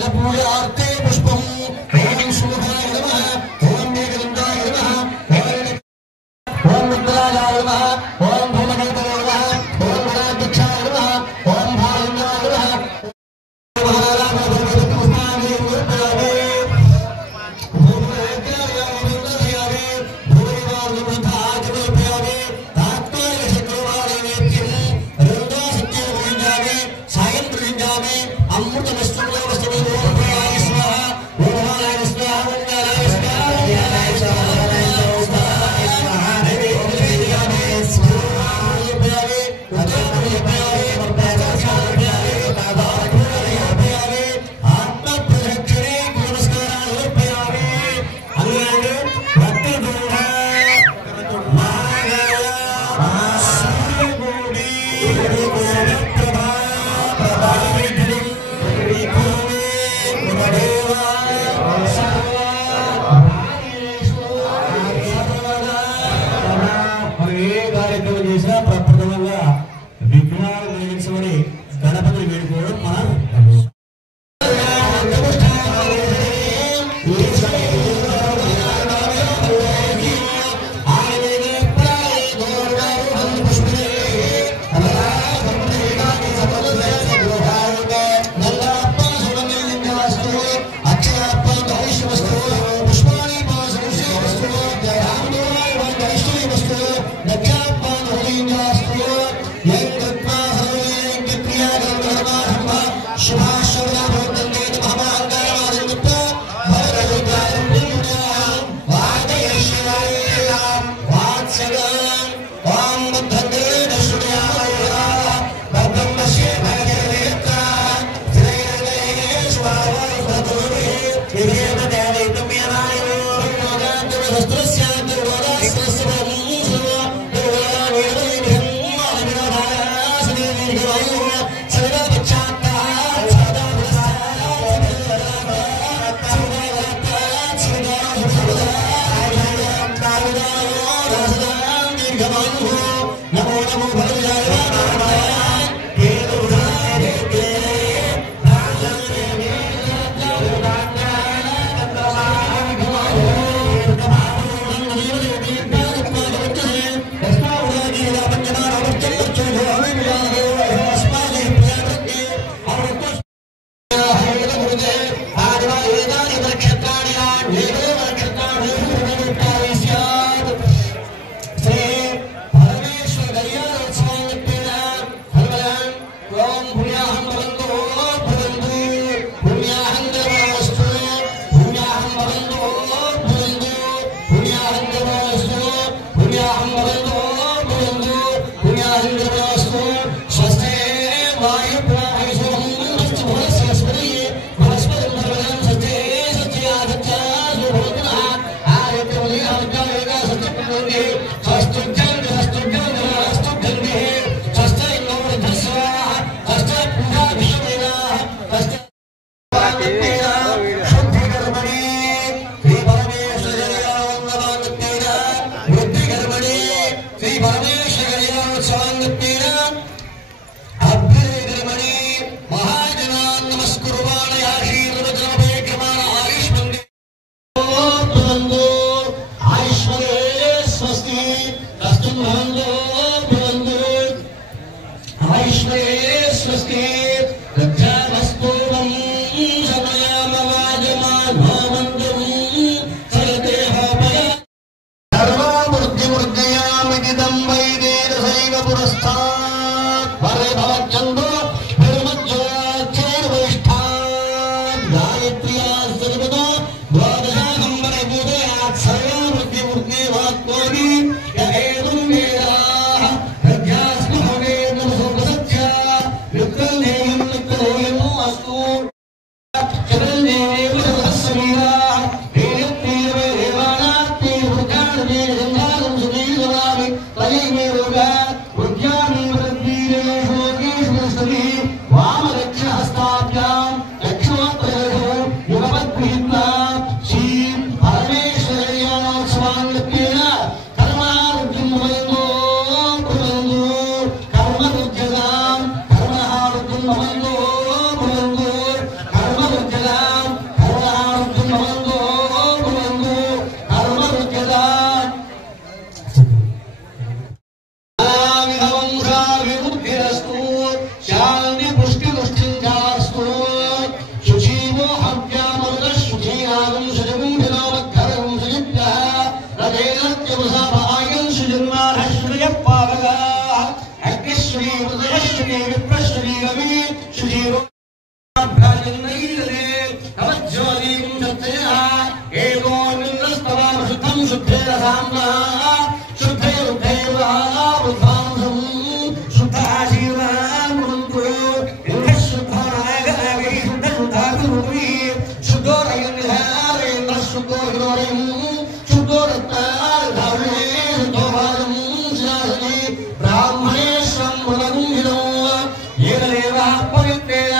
फलपूजार्थे पुष्पम् ओम शुभाय नमः ओम मेघदण्डाय नमः ओम रुद्राय नमः ओम भूमगणपतये नमः ओम गणाध्यक्षाय नमः ओम भालुनाय नमः గణపతిని వేడుకోవడం మన शुद्धे रसाम्ना शुद्धे शुद्धे बुद्धांसं शुद्धाशीर्वां कुरन्तु शुद्धानायकाय शुद्धशुद्धाकुरुवी शुद्धोरयन्निहारेन्द्र शुद्धोहिरोरिं शुद्धोरत्नाधारणे शुद्धोभाजं शिलासने ब्राह्मणेश्वं मुदन्दिनो येनदेवा पवित्रेण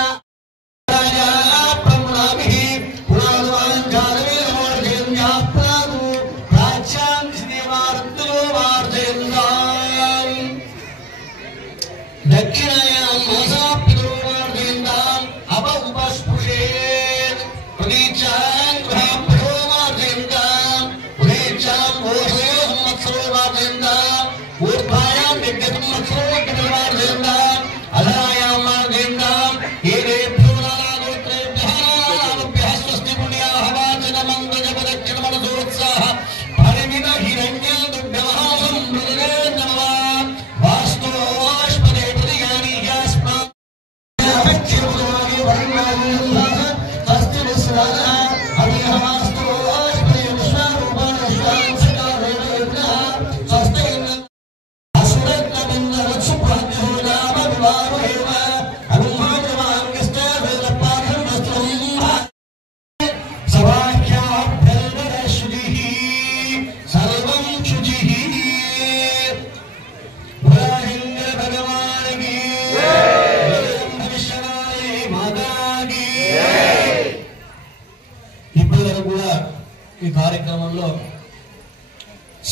ఈ కార్యక్రమంలో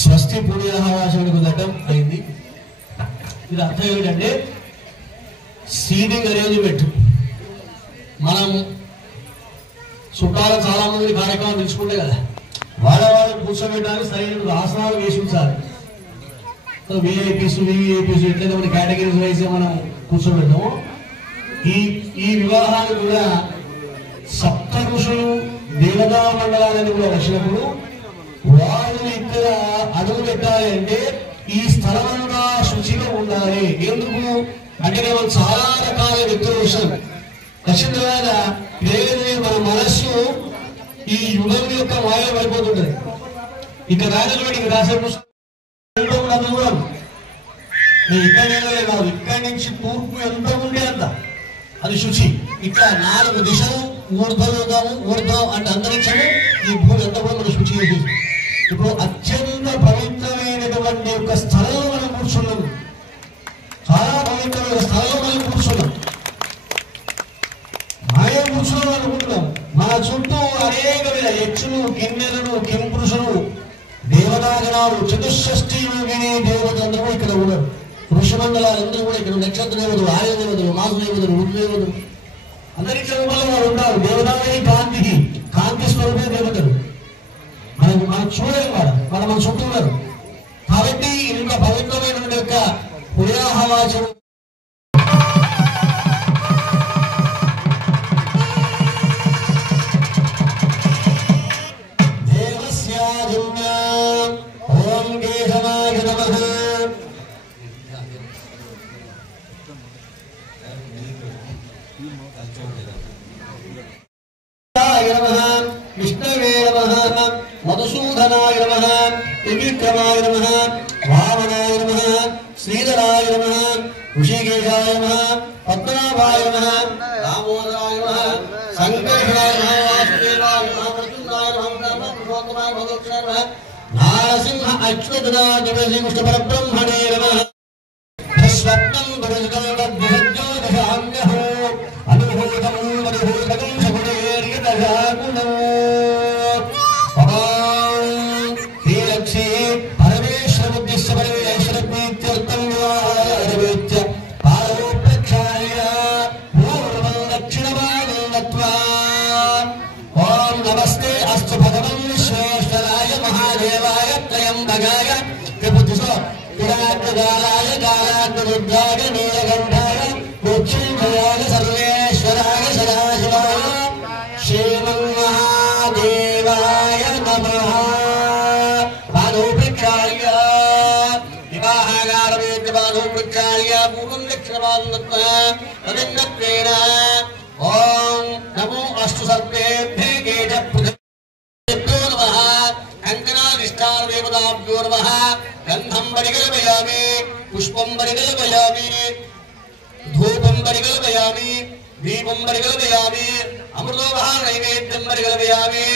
స్వస్తి పుణ్యాహవాచనకు కుదటం అయింది. ఇది అర్థం ఏమిటంటే సీటింగ్ అరేంజ్మెంట్. మనం చుట్టాలు చాలా మంది కార్యక్రమం తెలుసుకుంటే కదా, వాళ్ళు కూర్చోబెట్టడానికి సరైన ఆసనాలు వేసి ఉంచాలి. విఐపీస్ వివిఐపీస్ ఎట్లయితే మన కేటగిరీస్ వేసి మనం కూర్చోబెడతాము. ఈ వివాహాలు కూడా సప్త ఋషులు దేవతా మండలాలను కూడా వచ్చినప్పుడు వాళ్ళని ఇక్కడ అడుగు పెట్టాలి అంటే ఈ స్థలమంతా శుచిగా ఉండాలి. ఎందుకు అంటే మనం చాలా రకాల వ్యక్తులు వచ్చాం. వచ్చిన తర్వాత ఇదేదైతే మన మనస్సు ఈ యుగం యొక్క మాయ పడిపోతుంటది. ఇక రాజుడికి రాసే పుస్తకం దూరం ఇక్కడే కాదు, ఇక్కడి నుంచి తూర్పు ఎంత ఉండే అంత అది శుచి. ఇక్కడ 4 దిశలు ఊర్ధ్వం అంటే అంతరిక్షము, ఈ భూమి ఎంత కూడా మనం శుచి చేసి ఇప్పుడు అత్యంత పవిత్రమైనటువంటి ఒక స్థలంలో మనం కూర్చున్నాం. చాలా పవిత్రమైన స్థలంలో మనం కూర్చున్నాం. మాయ కూర్చున్నాం అనుకుంటున్నాం. మన చుట్టూ అనేక యక్షులు, కిన్నెరులు, కింపురుషులు, దేవతాగణాలు, చతుషష్ఠి యోగిని దేవతందరూ ఇక్కడ ఉన్నారు. ఋషిమండలాలందరూ కూడా ఇక్కడ నక్షత్ర దేవతలు, ఆర్య దేవతలు, మాసు దేవతలు, ఋతుదేవతలు అంతరిక్ష రూపంలో వారు ఉంటారు. దేవతాలని కాంతి స్వరూపే దేవతలు. మనం చూడలేము వాడు మన చుట్టూ ఉన్నారు. కాబట్టి ఇంత పవిత్రమైనటువంటి యొక్క పుణ్యాహవాచనం విష్ణవే నమః, మధుసూదనాయ నమః, త్రివిక్రమాయ నమః, వామనాయ నమః, శ్రీధరాయ నమః, ఋషికేశాయ నమః, పద్మనాభాయ నమః, దామోదరాయ నమః, సంకర్షణాయ నమః, వాసుదేవాయ నమః, ప్రద్యుమ్నాయ నమః, పురుషోత్తమాయ భగవత్సాయ నమః, నారసింహ అచ్యుతనాథ కృష్ణ పరబ్రహ్మణే నమః. స్వప్నం బృహజ్యోతిషామ్యః అనుభూతం మధుభూతం సగుణేర్యదశాగుణం శ్రీలక్ష్మీ పరమేశ్వర ఉద్దేశ్య పరమేశ్వర ప్రీత్యర్థం వివాహాయ పాదోపక్షాయ పూర్వం దక్షిణమానం దత్వా ఓం నమస్తే అస్తు భగవన్ విశ్వేశ్వరాయ మహాదేవాయ త్రయంబకాయ త్రిపుటిసో విరాట్కాలాయ కాలాగ్నిరుద్రాయ నీలకంఠాయ మృత్యుంజయాయ సర్వేశ్వరాయ సదాశివాయ శ్రీమన్మహాదేవాయ నమః. పాదోపక్షాయ వివాహాగారవేద్య పాదోపక్షాయ పూర్వం దక్షిణపాదం దత్వా తదిన్నత్వేన ఓం నమో అస్తు సర్వేభ్యో కేశ పృథివ్యో నమః. కంకణాధిష్టాన गुरुभ्यो नमः गन्धं परिकल्पयामि पुष्पं परिकल्पयामि धूपं परिकल्पयामि दीपं परिकल्पयामि अमृतोपहार नैवेद्यं परिकल्पयामि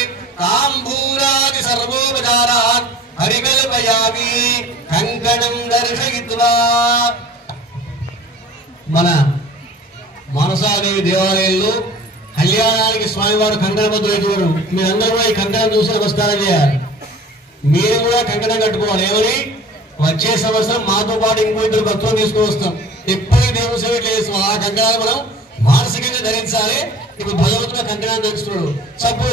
ताम्बूलादि सर्वोपचारान् परिकल्पयामि कंकणं दर्शयित्वा మన మానసాదేవి దేవాలయంలో కళ్యాణానికి స్వామివారు కంకణబద్దులు ఎదురు మీరందరూ కూడా ఈ కంకణం చూసి నమస్కారం చేయాలి. మీరు కూడా కంకణం కట్టుకోవాలి. ఏమని వచ్చే సంవత్సరం మాతో పాటు ఇంకో ఇద్దరు భక్తులు తీసుకుని వస్తాం. ఎప్పటికీ దేవుని సేవ చేస్తాం. ఆ కంకణాలు మనం మానసికంగా ధరించాలి. ఇప్పుడు భగవంతుడు కంకణాన్ని ధరిస్తున్నాడు. చెప్పు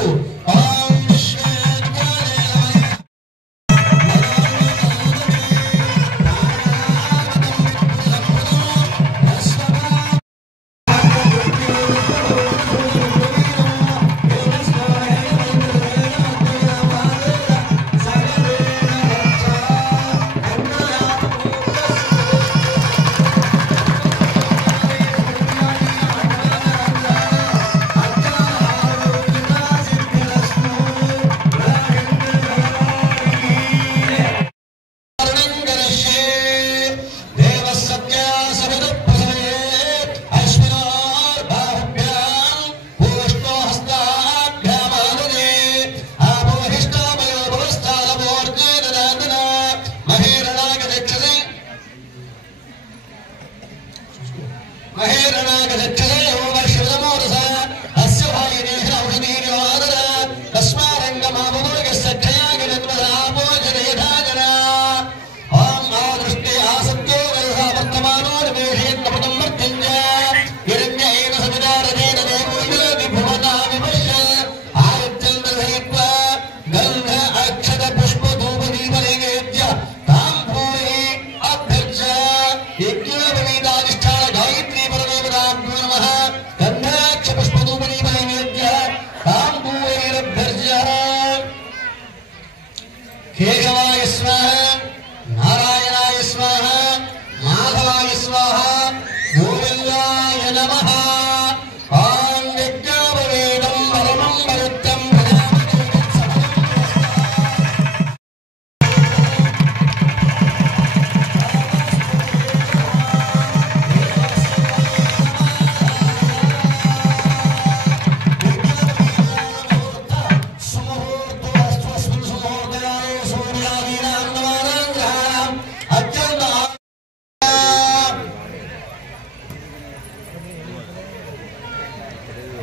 केशवाय स्वाहा नारायणाय स्वाहा माधवाय स्वाहा गोविंदाय नमः ओम यज्ञापवेदं परमं पवित्रं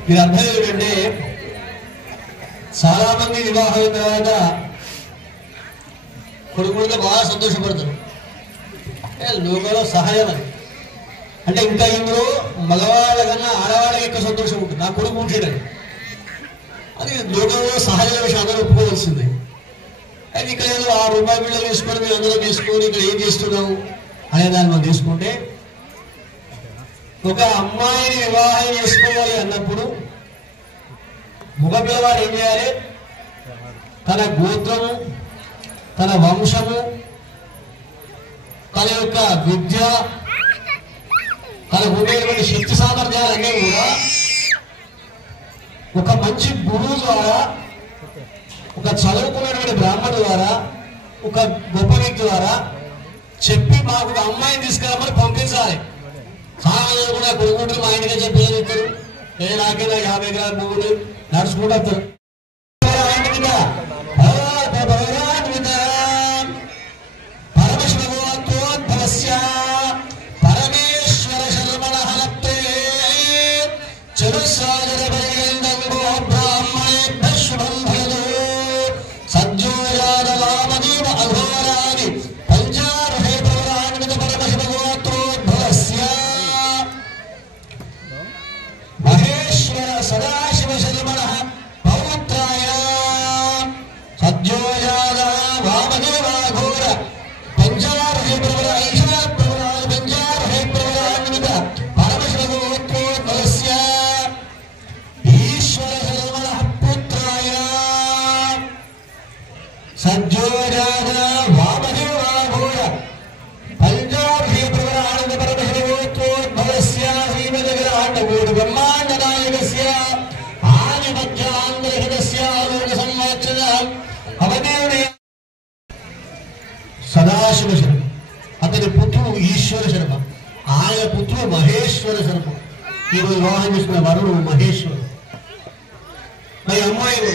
ఇది అర్థం ఏంటంటే చాలా మంది వివాహం అయిన తర్వాత కొడుకులతో బాగా సంతోషపడతారు. లోకంలో సహాయం అని అంటే ఇంకా ఇందులో మగవాళ్ళ కన్నా ఆడవాళ్ళకి ఎక్కువ సంతోషం ఉంటుంది. నా కొడుకు పుట్టాడని అది లోకంలో సహజ విషయం అందరూ ఒప్పుకోవాల్సిందే. అయితే ఇక్కడ ఏదో ₹6 బిళ్ళ తీసుకొని మీరు అందరూ తీసుకొని ఇక్కడ ఏం చేస్తున్నావు అనే దాన్ని మనం తీసుకుంటే ఒక అమ్మాయిని వివాహం చేసుకోవాలి అన్నప్పుడు మగ పిల్లవాడు ఏం చేయాలి? తన గోత్రము, తన వంశము, తన యొక్క విద్య, తనకు ఉండేటువంటి శక్తి సామర్థ్యాలన్నీ కూడా ఒక మంచి గురువు ద్వారా, ఒక చదువుకున్నటువంటి బ్రాహ్మణుడు ద్వారా, ఒక గొప్ప వ్యక్తి ద్వారా చెప్పి మాకు ఒక అమ్మాయిని తీసుకురామని పంపించాలి. చాలా కూడా కొడుకుంటారు, మా ఇంటికి చెప్పి చెప్తారు, నాకైనా 50 ఎకరాల భూములు నడుచుకుంటూ వస్తారు. పరమేశ్వర శర్మణ హనత్తే బ్రాహ్మణేభ్య శుభం భయదు సజ్జోయాదవామదేవ అఘోరాది పంచారుషే ప్రవరాన్విత పరమశివ గోత్రోద్భవస్య మహేశ్వర సదాశివ శర్మణ పౌత్ర సదాశివ శర్మ, అతని పుత్రుడు ఈశ్వర శర్మ, ఆయన పుత్రుడు మహేశ్వర శర్మ. ఈరోజు వివాహం చేసుకున్న వరుడు మహేశ్వరు. మరి అమ్మాయిలు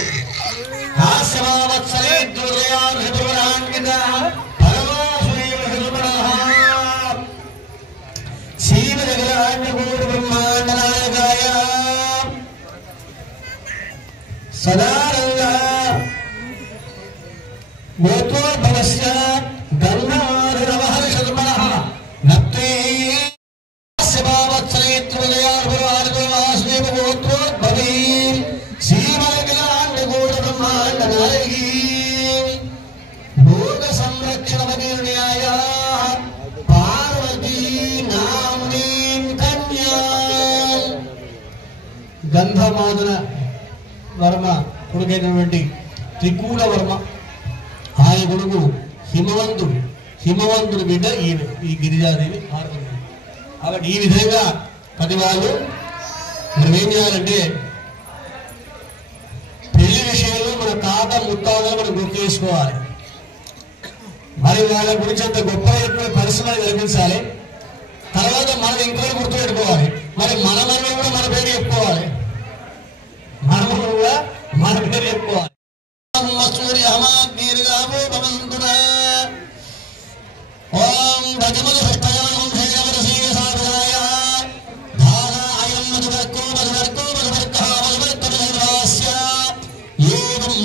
సదారంగా గోత్రోద్భవస్య గంగాధరమహర్షర్మణః నత్తే శివావత్సరేత్రుదయార్భవార్గవాసుదేవ గోత్రోద్భవీ శ్రీమలగిలాండ గోడ బ్రహ్మాండ నాయకీ భోగ సంరక్షణమనిర్ణయాయ పార్వతీ నామ్నీం కన్యా. గంధమాదన వర్మ కొడుకైనటువంటి త్రికూట వర్మ, ఆయన కొడుకు హిమవంతుడు. హిమవంతుడు బిడ్డ ఈమె, ఈ గిరిజాదేవి పార్వతి. కాబట్టి ఈ విధంగా ప్రతి వాళ్ళు మనం ఏం చేయాలంటే పెళ్లి విషయంలో మన తాత ముత్తాతలు మనం గుర్తు చేసుకోవాలి. మరి వాళ్ళ గురించి అంత గొప్ప పరిశ్రమ కల్పించాలి. తర్వాత మనం ఇంకోటి గుర్తు పెట్టుకోవాలి. మరి మన మనలో కూడా మన పేరు చెప్పుకోవాలి. మనము కూడా మన పేరు చెప్పుకోవాలి. ఓం భజమద భక్తయాం భైరవరసీయ సాధనాయ ధారా అయం మధువర్కో మధువర్కో మధువర్కః మధువర్కమనిర్వాస్య ఏవం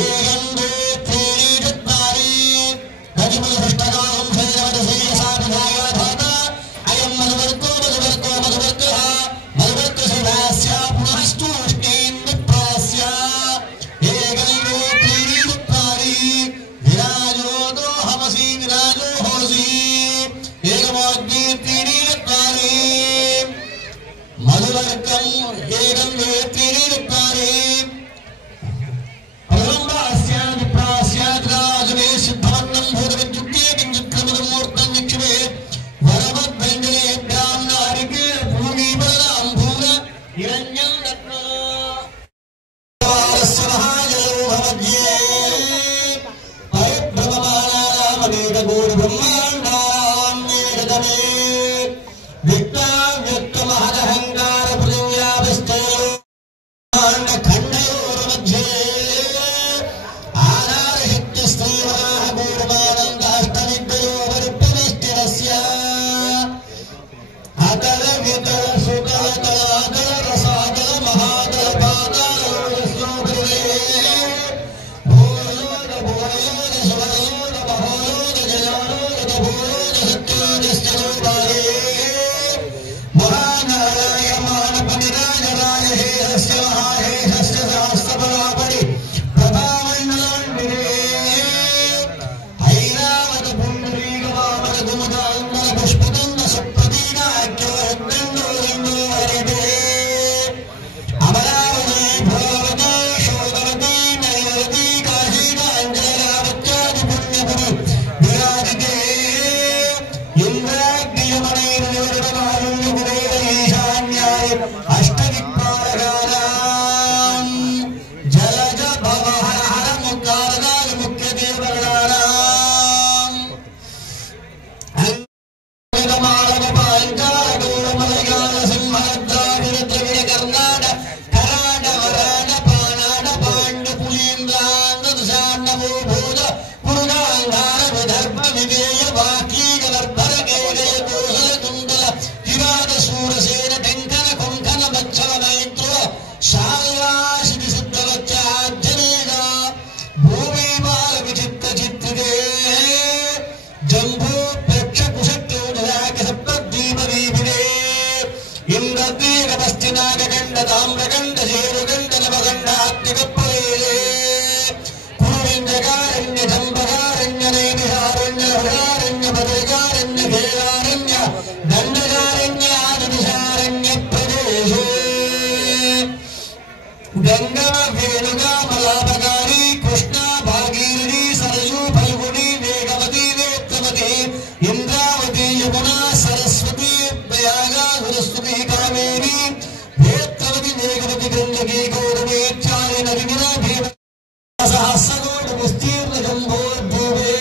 ఏగందే త్రీజత్నారీ భజమద భక్తయాం భైరవరసీయ సాధనాయ ధారా అయం మధువర్కో మధువర్కో మధువర్కః మధువర్కశివాస్య పునఃస్తు ఉష్ణేన్ విప్రాస్య ఏగందే త్రీజత్నారీ విరాజో దోహమసి విరాజో హోసి ఏకమోగ్ని త్రీణీరత్నాని మధువర్కం ఏకం త్రీణీరత్నాని ప్రలంబాస్య విప్రాస్య రాజమే సిద్ధవన్నం భూతవిద్యుక్తే కించిత్రముదమూర్తం నిక్షిపే వరవద్భంజనే బ్రాహ్మణారికే భూమిబలం భూర హిరణ్యం రత్న మహాజలో భవజ్యే వ్యక్తమహదహంకార ఖండయోర్मध्ये ఆధారశక్తి స్త్రీవరాహ గూఢమానందాష్టవిద్యోపరిప్రవిష్టిరస్య అతల వితల సుతల తలాతల రసాతల మహాతల పాతాల స్వరూపే భూయోగ భూయోగ శివయోగ మహోయోగ జయోగ భూయోగ సత్యోగ మహానారాయ మానపనిరాజరాయ హేహస్య మహాహేహస్య సహస్రపరాపరి ప్రభామండలాండిరే ఐరావత పుండరీకవామన కుముదాంబర పుష్పదండ సుప్రతీనాఖ్యవర్గండో లింగో హరిదే అమరావతి భోగవతి శోభవతి నైవతి కాశీకాంజలావత్యాది పుణ్యపురి విరాజితే అష్టదిక్పాలకానాం జలజ భవహర హర ముక్తారకాల ముఖ్య దేవగణానాం అంగమాలక పాంచాల గౌరమలయాల సింహద్రావిరుద్రవిర కర్ణాట కరాట వరాట పానాట పాండు పులీంద్రాంగ దుశాండమో భూత పురుషాంగార విదర్భ వివేయ వాకీక వర్ధర కేగయ కోసల కుండల కిరాత శూరసేన టెంకన కొంకన బచ్చల మైత్రుల శారయాశితి సిద్ధవత్యాజ్జనేగా భూమిపాల విచిత్ర చిత్రితే జంబూ ప్రేక్ష కుశక్యోజాక సప్తద్వీప వీపినే ఇంద్రద్వీక పశ్చినాగండ తామ్రగండ శేరుగండ నవగండాత్మిక ప్రళయే కురువింజకారణ్య జంబకారణ్య నైమిషారణ్య హృదారణ్య భద్రికారణ్య ఖేదారణ్య దండకారణ్య ఆదిశారణ్య ప్రదేశే గంగా వేణుగా మలాపకారి కృష్ణ భాగీరథి సరయూ ఫల్గుని వేగవతి నేత్రవతి ఇంద్రావతి యమునా సరస్వతి ప్రయాగా గురస్వతి కావేరి నేత్రవతి వేగవతి గంగకి గౌరవేచ్చారి నదిన భీమ సహస్రకోటి విస్తీర్ణ జంబోద్భూవే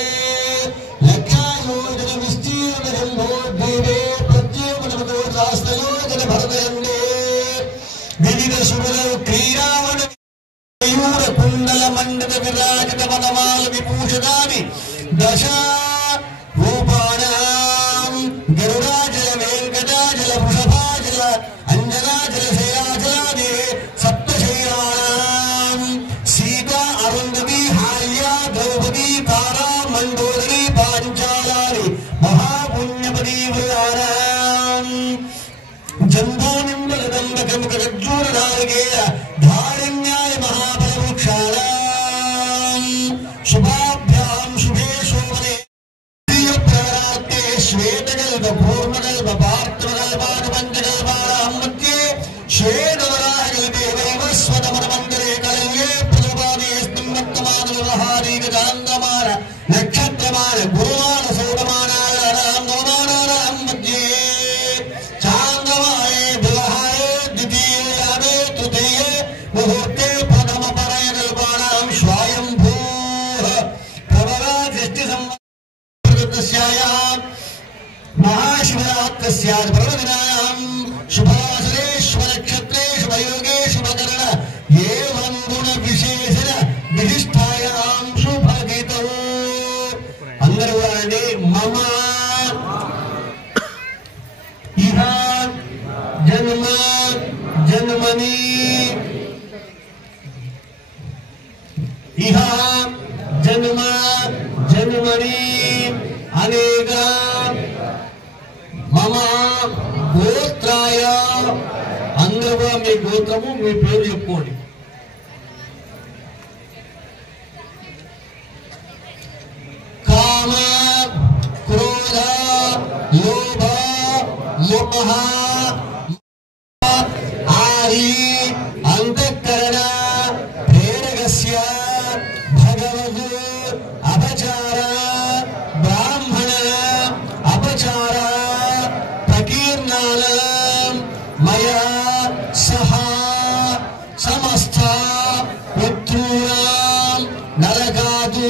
మండల మండిత విరాజిత వనమాల విభూషితాని దశ రూపాణాం గరుడాచల వెంకటాచల వృషభాచల అంజనాచల శయాచలాది సప్తశయ్యానాం సీతా అరుంధతి హాల్య ద్రౌపది తారా మండోదరి పాంచాలాని మహాపుణ్యపతి వృదానాం జంబోనింబలదంబకముఖజ్జూరధారకేయ ధారణ్యాయ మహాబలవృక్షాణాం శుభాభ్యాం శుభే శోభనే ప్రియప్రాప్తే శ్వేతకల్ప పూర్ణకల్ప పార్థకల్పాద పంచకల్పానాం మధ్యే శ్వేతవరాహకల్పే వైవస్వతమనమంతరే కలయే ప్రజపాదే స్మిన్వర్తమాన వ్యవహారీక చాంద్రమాన నక్షత్రమాన గురుమాన సౌరమానానాం నవమానానాం మధ్యే చాంద్రమాయే వ్యవహారే ద్వితీయామే తృతీయే ముహూర్తే ప్రథమ పరయకల్పానాం స్వయంభూః ప్రవరా షష్ఠి సంవత్సరస్యాయాం महाशिवरात्रस्याद पर्वदिनायां शुभासुरेषु नक्षत्रेषु शुभयोगेषु शुभकरण एवं गुण विशेषण विशिष्टायां शुभगीतौ अंदर वाले मम इह जन्म जन्मनि इह जन्म जन्मनि अनेक మమ గోత్రాయ అందరూ కూడా మీ గోత్రము మీ పేరు చెప్పుకోండి. కామ క్రోధ లోభ మోహ ఆది అంతఃకరణ ప్రేరకస్య భగవద్ అపచార బ్రాహ్మణ అపచార मया सह समस्त पुत्रूणां नरकादु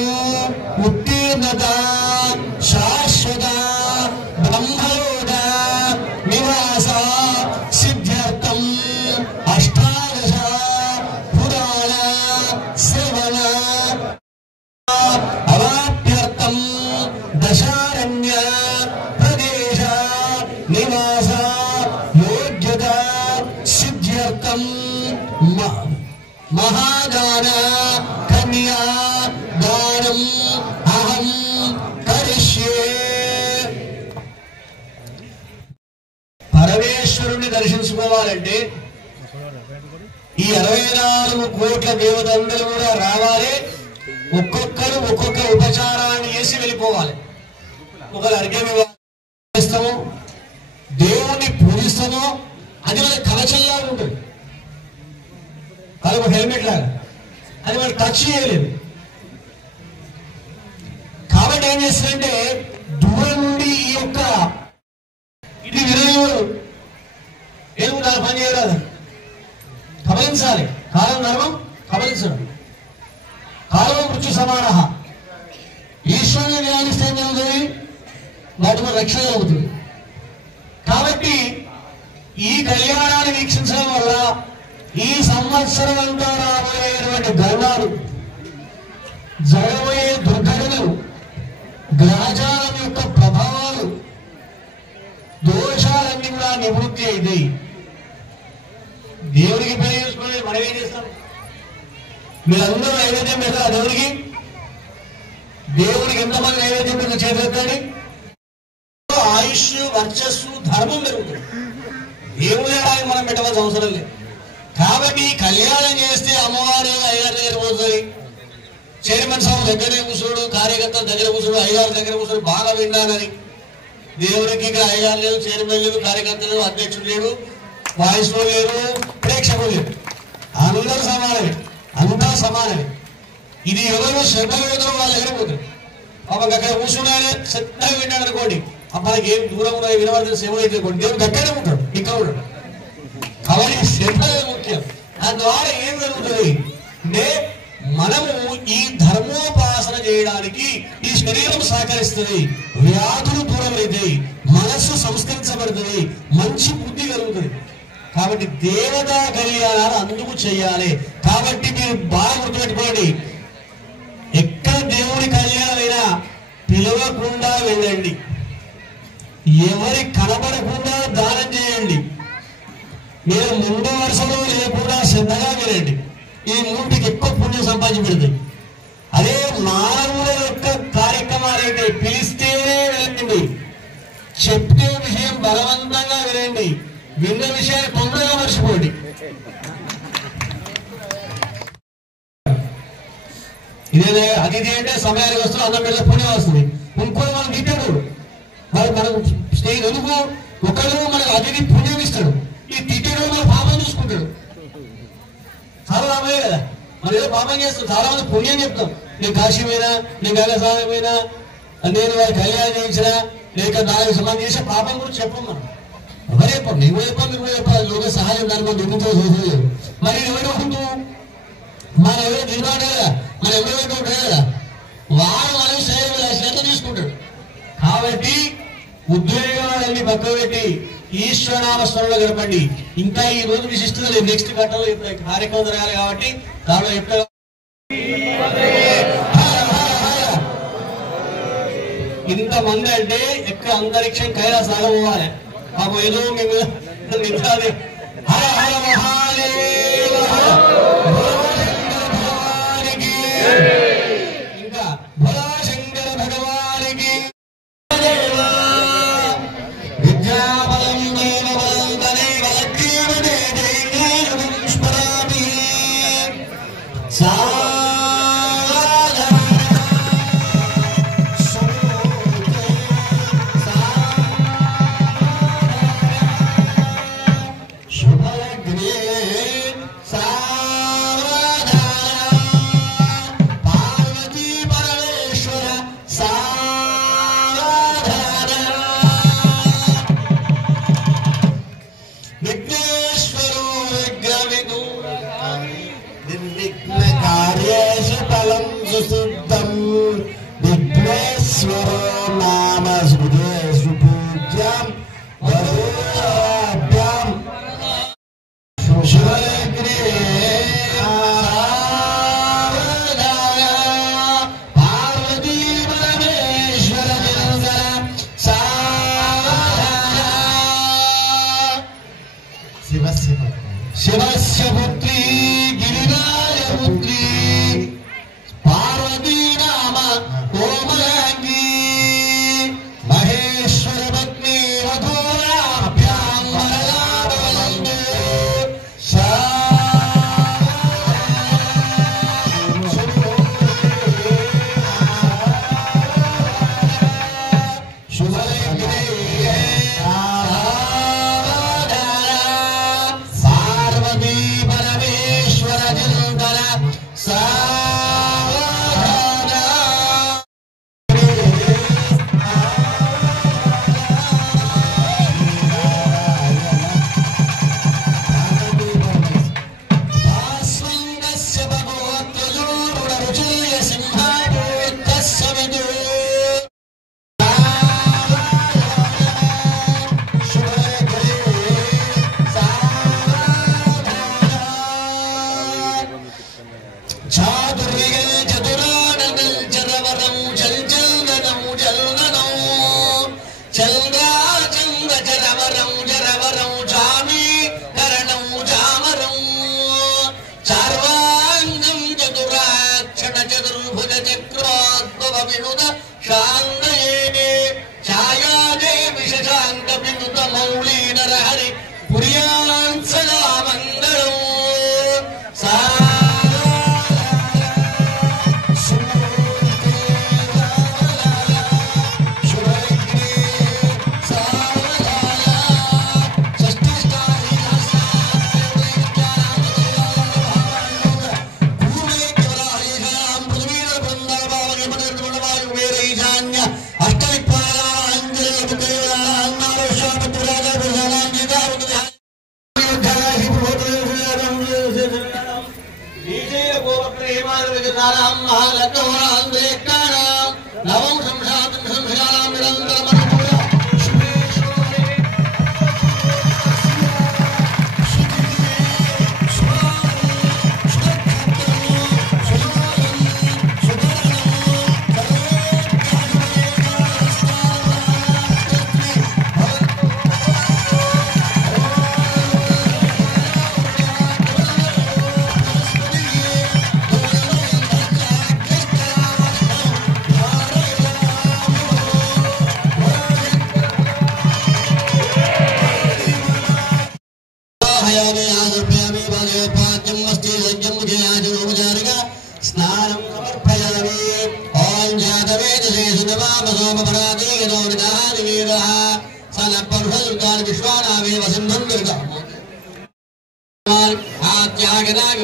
उत्तीर्णता शाश्वत ब्रह्मलोक निवास सिद्ध्यर्थम् अष्टादश पुराण श्रवण अवाप्यर्थं दशारण्य प्रदेश निवास योग्यता सिद्ध्यर्थं महादान कन्या दानं अहं करिष्ये. పరమేశ్వరుని దర్శించుకోవాలంటే ఈ 64 కోట్ల దేవతలందరూ కూడా రావాలి. ఒక్కొక్కరు ఒక్కొక్క ఉపచారాన్ని చేసి వెళ్ళిపోవాలి. ఒకరు అర్ఘ్యం చేస్తాము, దేవుణ్ణి పూజిస్తామో అది మన కవచంలా ఉంటుంది. అది ఒక హెల్మెట్ లాగా, అది మనం టచ్ చేయలేదు. కాబట్టి ఏం చేస్తుందంటే దూరం నుండి ఈ యొక్క ఇది వినయోడు ఏమి దాని పని చేయరాదు, కబలించాలి. కాలం ధర్మం కబలించడం. కాలం మృత్యు సమాన. ఈశ్వరుని ధ్యానిస్తే ఏం జరుగుతుంది? వాటి మన రక్షణ జరుగుతుంది. కాబట్టి ఈ కళ్యాణాన్ని వీక్షించడం వల్ల ఈ సంవత్సరం అంతా రాబోయేటువంటి గణాలు, జరగబోయే దుర్ఘటనలు, గ్రహజాలం యొక్క ప్రభావాలు, దోషాలన్నీ కూడా నివృత్తి అవుతాయి. దేవుడికి పెళ్లి చేసుకుని మనం ఏం చేస్తాం? మీరందరూ నైవేద్యం పెడతారా దేవుడికి? దేవుడికి ఎంతమంది నైవేద్యం పెడతారు? చేతులెత్తండి. ఆయుష్, వర్చస్సు, ధర్మం పెరుగుతుంది. దేవుడి ఏడాది మనం పెట్టవలసిన అవసరం లేదు. కాబట్టి కళ్యాణం చేస్తే అమ్మవారి అయ్యగారి దగ్గర పోతుంది, చైర్మన్ సాబ్ దగ్గరే కూర్చోడు, కార్యకర్తల దగ్గర కూర్చోడు, అయ్యగారి దగ్గర కూర్చోడు. బాగా విన్నానని దేవుడికి ఇక్కడ అయ్యగారు లేదు, చైర్మన్ లేదు, కార్యకర్తలు, అధ్యక్షుడు లేడు, వాయిస్లో లేరు, ప్రేక్షకులు లేరు. అందరూ సమానమే, అంతా సమానమే. ఇది ఎవరు శ్రద్ధ వేదం వాళ్ళ దగ్గర పోతుంది. పాపం అక్కడ కూర్చున్నాయని శ్రద్ధగా విన్నాడు అనుకోండి, అబ్బాయికి ఏం దూరం ఉన్నాయి వినవలసిన సేవ అయితే దేవుడు దగ్గరే ఉంటాడు, ఇక్కడ ఉంటాడు. కాబట్టి శ్రద్ధ ముఖ్యం. దాని ద్వారా ఏం జరుగుతుంది అంటే మనము ఈ ధర్మోపాసన చేయడానికి ఈ శరీరం సహకరిస్తుంది, వ్యాధులు దూరం అవుతాయి, మనస్సు సంస్కరించబడుతుంది, మంచి బుద్ధి కలుగుతుంది. కాబట్టి దేవతా కళ్యాణాలు అందుకు చేయాలి. కాబట్టి మీరు బాగా గుర్తుపెట్టుకోండి, ఎక్కడ దేవుడి కళ్యాణమైనా పిలవకుండా వెళ్ళండి, ఎవరి కనబడకుండా దానం చేయండి, మీరు ముందు వరుసలో లేకుండా శ్రద్ధగా వినండి. ఈ మూటికి ఎక్కువ పుణ్యం సంపాదించబడుతుంది. అదే మానవుల యొక్క కార్యక్రమాలు అయితే పిలిస్తేనే వెళ్ళండి, చెప్పే విషయం బలవంతంగా వినండి, విన్న విషయాన్ని తొందరగా మర్చిపోండి. ఇదే అతిథి అంటే సమయానికి వస్తుంది, అన్నం పెడితే పుణ్యం వస్తుంది. ఇంకో మనం తిట్టాడు మరి మనం స్నేహితుడు ఎందుకు ఒకళ్ళు మనకు అతిథి పుణ్యం ఇస్తాడు, ఈ తిట్టాడు మన పాపం చూసుకుంటాడు. చాలా లాభమే కదా, మనం ఏదో పాపం చేస్తాం, చాలా మంది పుణ్యం చెప్తాం. నేను కాశీ పోయినా, నేను గంగసాగర్ పోయినా, నేను వారి కళ్యాణం చేయించినా, లేక నాలుగు సంబంధం చేసే పాపం గురించి చెప్పం. మనం ఎవరు చెప్పాం, నేను కూడా చెప్పాం, మీరు కూడా చెప్పాలి. లోక సహాయం దాని మనం దుఃఖంతో చూసలేదు. మరి ఎవరు ఉంటూ మన ఎవరో నిర్మాణం కదా, మన ఎవరైతే ఉంటాడు కదా, వాడు మనం శ్రద్ధ తీసుకుంటాడు. కాబట్టి ఉద్వేగాలన్నీ పక్కన పెట్టి ఈశ్వరనామ స్మరణలో గడపండి. ఇంకా ఈ రోజు విశిష్టత నెక్స్ట్ ఘట్టంలో ఇప్పుడు కార్యక్రమం జరగాలి కాబట్టి దానిలో ఎప్పుడు ఇంతమంది అంటే ఎక్కడ అంతరిక్షం కైలాసాగ పోవాలి. పాపం ఏదో మేము మిగతాది హర హర మహాదేవ భగవానికి, ఇంకా భోళాశంకర భగవానికి విద్యాబలం దేవబలం తదేవ లక్ష్మీదేవం స్మరామి సా విఘ్నేశ్వరో నామ సుదేశు పూజ్యం వరుణాభ్యాం శుభలగ్నే పార్వతీ పరమేశ్వర శివస్య పుత్రీ గిరిరాజ పుత్రీ పార్వతీ నామ కోమలాంగి మహేశ్వర పత్ని మధురాభ్యాం వరదాభవంతు శుభలగ్నే పార్వతీ పరమేశ్వర చింతన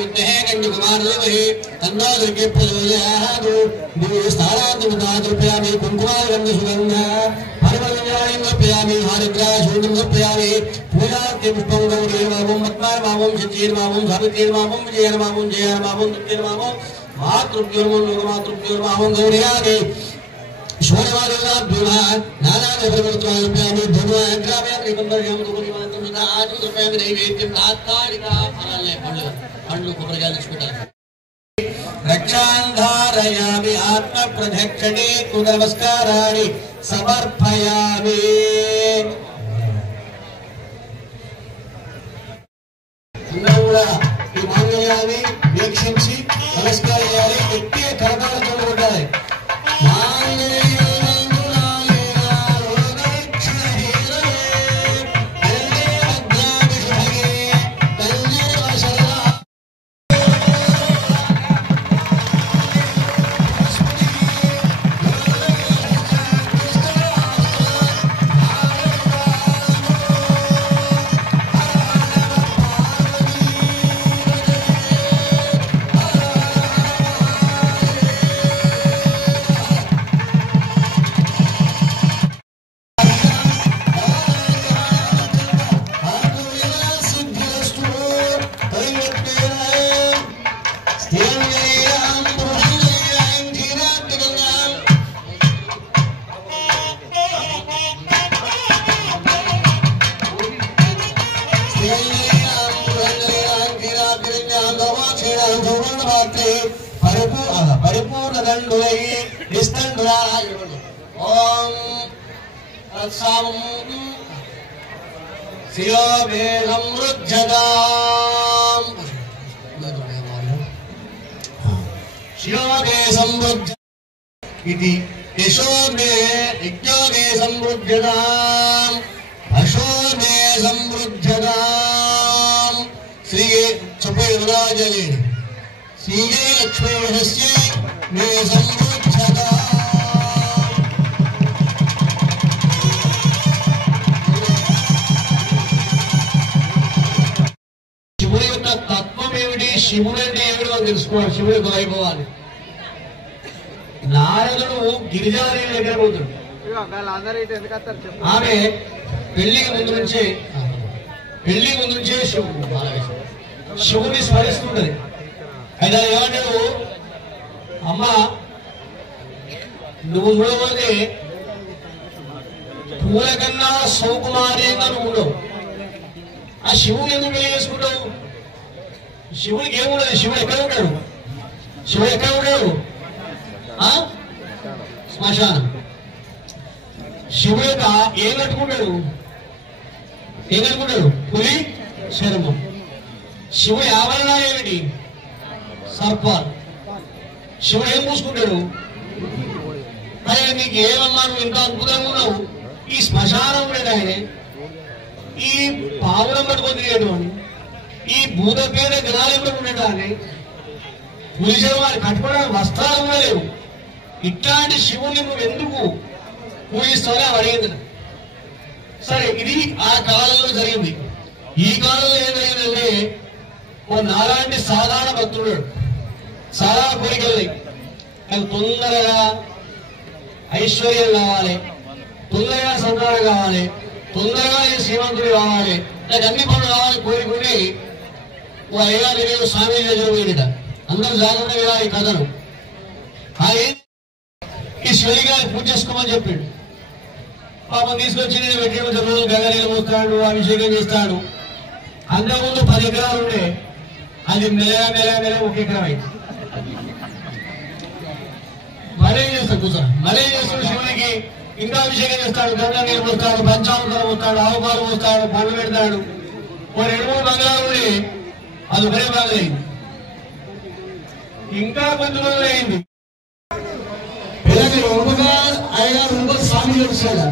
विद्महे कन्याकुमारी तन्नो दुर्गे प्रचोदयात् दिव्य स्थानान्तरं समर्पयामि कुङ्कुमार्गं सुगन्धा हरिवरञ्जनानि समर्पयामि हरिद्राशूलं समर्पयामि पूजार्थे पुष्पं गौरीर्मावं पद्मार्मावं शचीर्मावं सावित्रीर्मावं विजयर्मावं जयर्मावं दुर्गेर्मावं मातृभ्योर्मं लोकमातृभ्योर्मावं गौर्यामि शोणवादिनाभ्युः नानाविधप्रवृत्तानि धर्माय ग्रामे त्रिपन्दर्यं दुर्गुणिमान्तं तथा आचमनप्रयामि नैवेद्यं तात्कालिका फलालय पंडु कुबरजालक्ष्मीटा रक्षान्धारयामि आत्मप्रदक्षिणे तु नमस्काराणि समर्पयामि అందరూ కూడా ఈ మాంగళ్యాన్ని వీక్షించి నమస్కారాలు ఎట్టి కరతాళతో ఉండాలి परिपूर्ण दंडुलै निस्तंडुराय ओम तत्सम शिरोमे समृद्धताम शिरोमे समृद्ध इति यशोमे यज्ञोमे समृद्धताम अशोमे समृद्धताम श्री चपयराजले श्रीये लक्ष्मीर्हस्य मे समृद्धता శివుడి యొక్క తత్వం ఏమిటి శివుడు అంటే ఏమిటో తెలుసుకోవాలి శివుడి యొక్క వైభవాన్ని నారదుడు గిరిజాదేవి దగ్గర పోతాడు ఆమె పెళ్లి ముందు నుంచే శివుని స్మరిస్తుంటది అయితే ఏమంటాడు అమ్మ నువ్వు చూడబోతే పూల కన్నా సౌకుమార్యంగా నువ్వు ఉండవు ఆ శివుని ఎందుకు పెళ్లి చేసుకుంటావు శివుడికి ఏముండదు శివుడు ఎక్కడ ఉంటాడు శ్మశానం శివుడు యొక్క ఏం కట్టుకుంటాడు పులి శర్మం శివుడి ఆవరణాలు ఏమిటి సర్పాలు శివుడు ఏం పూసుకుంటాడు అదే నీకు ఏమమ్మా నువ్వు ఇంకా అద్భుతంగా ఉన్నావు ఈ శ్మశానం ఉండేదాన్ని ఈ పావులం పట్టుకొని తిరిగేటువంటి ఈ భూత పేద దినాలు ఉండేదాన్ని పులిశేవారు వారి కట్టుకోవడానికి వస్త్రాలు కూడా లేవు ఇట్లాంటి శివుని నువ్వు ఎందుకు పూజిస్తావని అడిగింది సరే ఇది ఆ కాలంలో జరిగింది ఈ కాలంలో ఏం జరిగిందంటే ఓ నాలాంటి సాధారణ భక్తుడు సాధారణ కోరికలు నాకు తొందరగా ఐశ్వర్యం కావాలి తొందరగా సంతానం కావాలి తొందరగా నేను శ్రీమంతుడు కావాలి నాకు అన్ని పనులు కావాలి కోరుకుని ఓ అయ్యారు స్వామి దగ్గర పోయినట అందరూ జాగ్రత్తగా ఈ కథను ఈ శివుడి గారి పూజ చేసుకోమని చెప్పాడు పాపం తీసుకొచ్చి నేను పెట్టిన రోజు గంగనీళ్ళు పోస్తాడు అభిషేకం చేస్తాడు అంతకుముందు 10 ఎకరాలు ఉంటే అది మెల్లగా 1 ఎకరం అయింది మళ్ళీ చేస్తాడు కూర్చొని మళ్ళీ చేస్తాడు శివుడికి ఇంకా అభిషేకం చేస్తాడు గంగా నీళ్ళు పోస్తాడు పంచామృతం పోస్తాడు ఆవుపాలు పోస్తాడు పండు పెడతాడు 2-3 బంగారు ఉండి అది ఒకరే బాగా అయింది ఇంకా కొద్ది రోజులు అయింది అయ్యా రూపాయలు స్వామి వచ్చాడు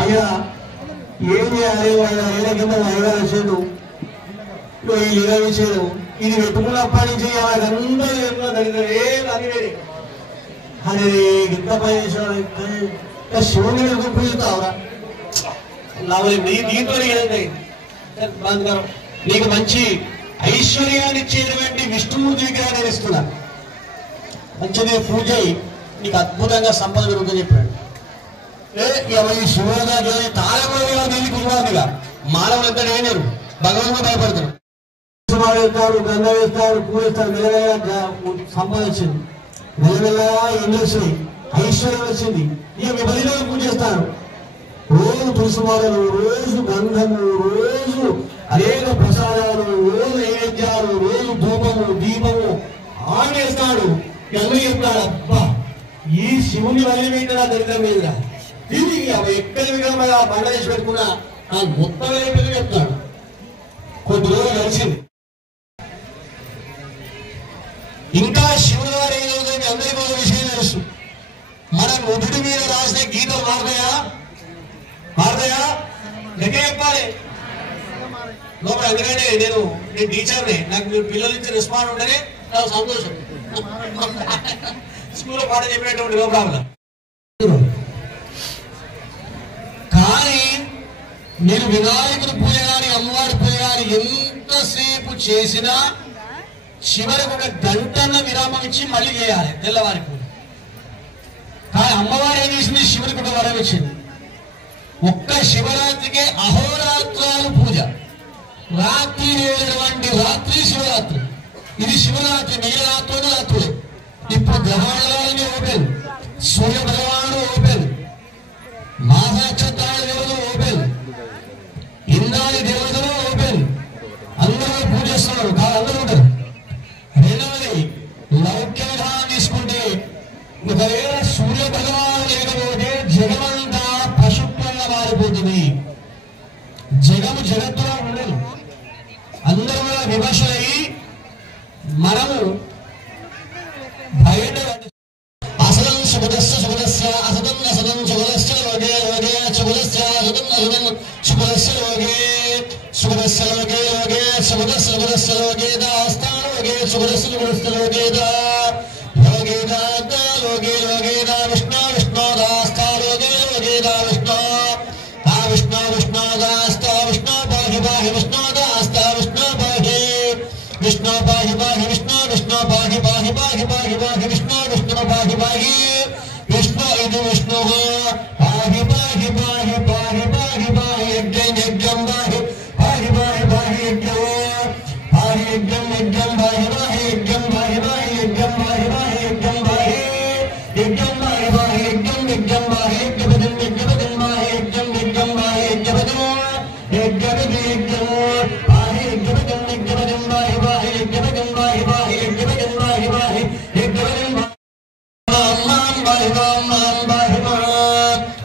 అయ్యా ఏం చేయాలి ఏళ్ళ కింద అయ్యగా వచ్చాడు ఇలా వచ్చాడు ఇది పెట్టుకున్నప్పటి నుంచి అందరూ అని ఇంత పని చేసాడు శివుని పూజుతావురా దీంతో నీకు మంచి ఐశ్వర్యాన్ని ఇచ్చేటువంటి విష్ణుమూర్తి విగ్రహాన్ని వేస్తున్నారు. మంచిది పూజ నీకు అద్భుతంగా సంపద పెరుగుతుందని చెప్పాడు. ఈ శివుడుగా తాళమూడిగా నీళ్ళు కుమారుడిగా మానవులు ఎంత లేరు, భగవంతుడు భయపడతారు. వేస్తాడు, గంగ వేస్తాడు, పూజ వేస్తాడు, మెల్లగా సంపాదించింది, మెల్లమెల్లగా ఇండస్ట్రీ ఐశ్వర్యం వచ్చింది. ఇక విభజనలు పూజ చేస్తారు. రోజు తులసిమాలలు, రోజు గంధము, రోజు అనేక ప్రసాదాలు, రోజు నైవేద్యాలు, రోజు ధూపము దీపము ఆడేస్తాడు. గంగ చెప్తాడు, అబ్బా ఈ శివుని వల్ల మీద దరిద్రం మీదుగా తిరిగి ఎక్కడి విధంగా బండ చేసి పెట్టుకున్నా నాకు మొత్తం అయిపోయింది చెప్తాడు. కొద్ది రోజులు కలిసింది. ఇంకా శివుడు వారు ఏం చదువుతుంది అందరికీ ఒక విషయం తెలుసు. మన నుదుటి మీద రాసిన గీతలు మారుతాయా? గట్టిగా చెప్పాలి లోపల. ఎందుకంటే నేను టీచర్ని, నాకు మీరు పిల్లలు ఇచ్చే రెస్పాండ్ ఉంటేనే నాకు సంతోషం. స్కూల్లో పాట చెప్పినటువంటి నో ప్రాబ్లం. కానీ మీరు వినాయకుడి పూజ కానీ అమ్మవారి పూజ కానీ ఎంతసేపు చేసినా చివరికి ఒక గంటన్న విరామం ఇచ్చి మళ్ళీ చేయాలి తెల్లవారి పూజ. కానీ అమ్మవారు ఏం చేసింది? శివుడికి ఒక వరం ఇచ్చింది. ఒక్క శివరాత్రికే అహోరాత్రాలు పూజ. రాత్రి లేనటువంటి రాత్రి శివరాత్రి. ఇది శివరాత్రి, మిగిలిన రాత్రులు రాత్రులే. ఇప్పుడు గ్రహాలన్నీ ఓపెన్, సూర్య భగవానుడు ఓపెన్, మాసాక్షత్రాల దేవతలు ఓపెన్, ఇంద్రాది దేవతలు ఓపెన్. అందరూ పూజ చేస్తున్నారు, కాదు అందరూ ఉంటారు. రెండవది లౌక్య విధానం తీసుకుంటే ఒకవేళ సూర్య భగవాను లేకపోతే జగమంతా పశుత్వంగా మారిపోతుంది. జగత్తులో ఉండదు. అందరూ కూడా విమర్శలయ్యి మనము బయట అసలం శుభదస్య శుభదస్య అసతం అసతం శుభదస్య లోకే లోకే శుభదస్య అసతం అసతం శుభదస్య లోకే శుభదస్య లోకే లోకే శుభదస్య శుభదస్య లోకేద ఆస్థానోకే శుభదస్య శుభదస్య లోకేద లోకేద లోకే లోకేద విష్ణు విష్ణోదాస్థా లోకే లోకేద విష్ణు ఆ విష్ణు విష్ణోదాస్థా విష్ణు పాహి పాహి విష్ణోదాస్థా విష్ణు పాహి విష్ణు పాహి పాహి విష్ణు విష్ణు పాహి పాహి పాహి పాహి పాహి విష్ణు విష్ణు పాహి పాహి విష్ణు ఇది విష్ణు పాహి పాహి పాహి పాహి పాహి పాహి యజ్ఞం యజ్ఞం పాహి పాహి పాహి పాహి యజ్ఞం పాహి యజ్ఞం యజ్ఞం పాహి పాహి యజ్ఞం పాహి పాహి యజ్ఞం పాహి పాహి యజ్ఞం పాహి యజ్ఞం పాహి పాహి యజ్ఞం యజ్ఞం పాహి యజ్ఞపదం యజ్ఞపదం పాహి యజ్ఞం యజ్ఞం పాహి యజ్ఞపదం యజ్ఞపది యజ్ఞం పాహి యజ్ఞపదం యజ్ఞపదం పాహి పాహి యజ్ఞపదం పాహి పాహి యజ్ఞపదం పాహి పాహి యజ్ఞపదం మాం పాహి మాం పాహి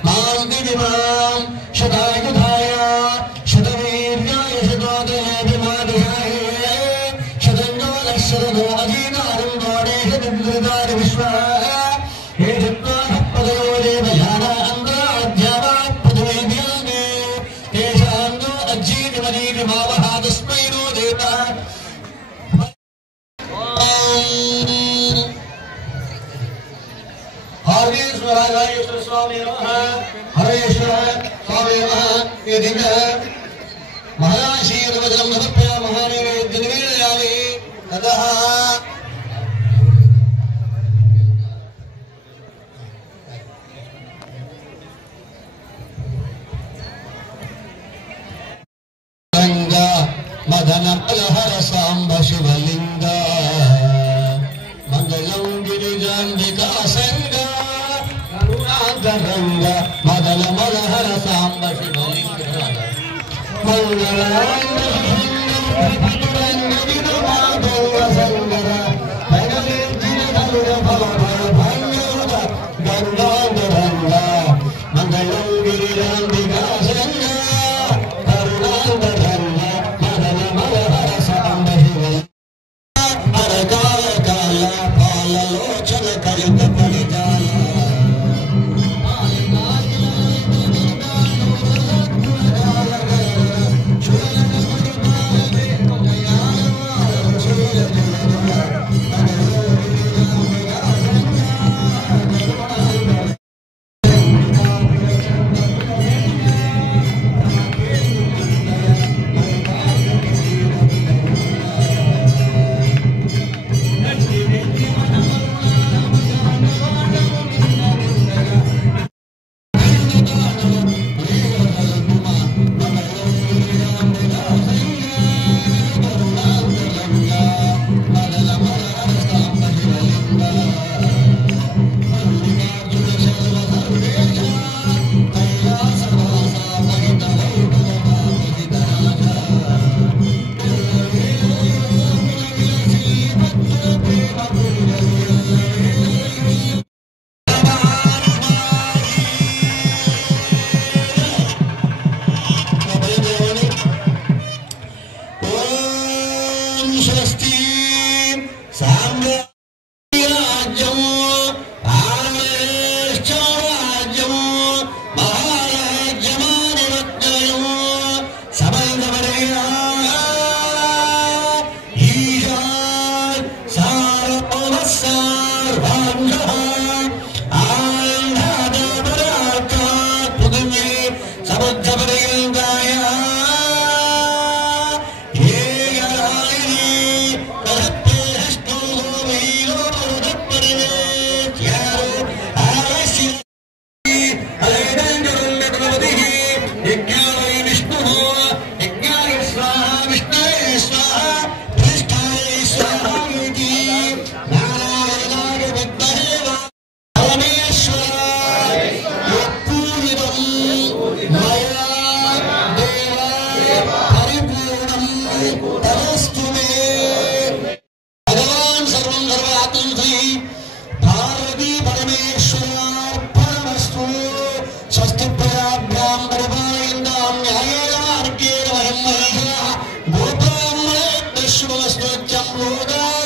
మాం దివి మాం శతాయుధాయ శతవీర్యాయ శతోదయాయ మాదిహాయ శతంజోలశ్వరదో అజీనారం గోడేశ దిగ్విదారి విశ్వాయ హే చత్వార పదయో దేవయాన అంధ్రాధ్యావా పృథివీభ్యామే తేషాందో అజ్జీని మరీని మావహా తస్మై నో దేవా హరేశ్వరాయ స్వామి నమః హరేశ్వర స్వామి నమః యదిన మహాశీర్వచనం సమర్పయ మహానైవేద్య నివేదయామి తదః గంగా మదన పలహర సాంబ శివలింగ మంగళం గిరిజాంబికా సంగ కరుణాకరంగ మదన మలహర సాంబ శివలింగ మంగళం గిరిజాంబికా సంగ కరుణాకరంగ మదన మలహర సాంబ శివలింగ అరకాల కాల పాలలోచన కలిత పరిజాల సామ్రాజ్యం ఆశ్చర్యరాజ్యం మహారాజ్యమానిమజ్జయం సమయమరయా ఈశా సార్వమస్సార్వాంగః ఆంధాదపరాకాత్ పృథివీ సముద్రపర్యంగాయ Gopam Shubhastya Pruda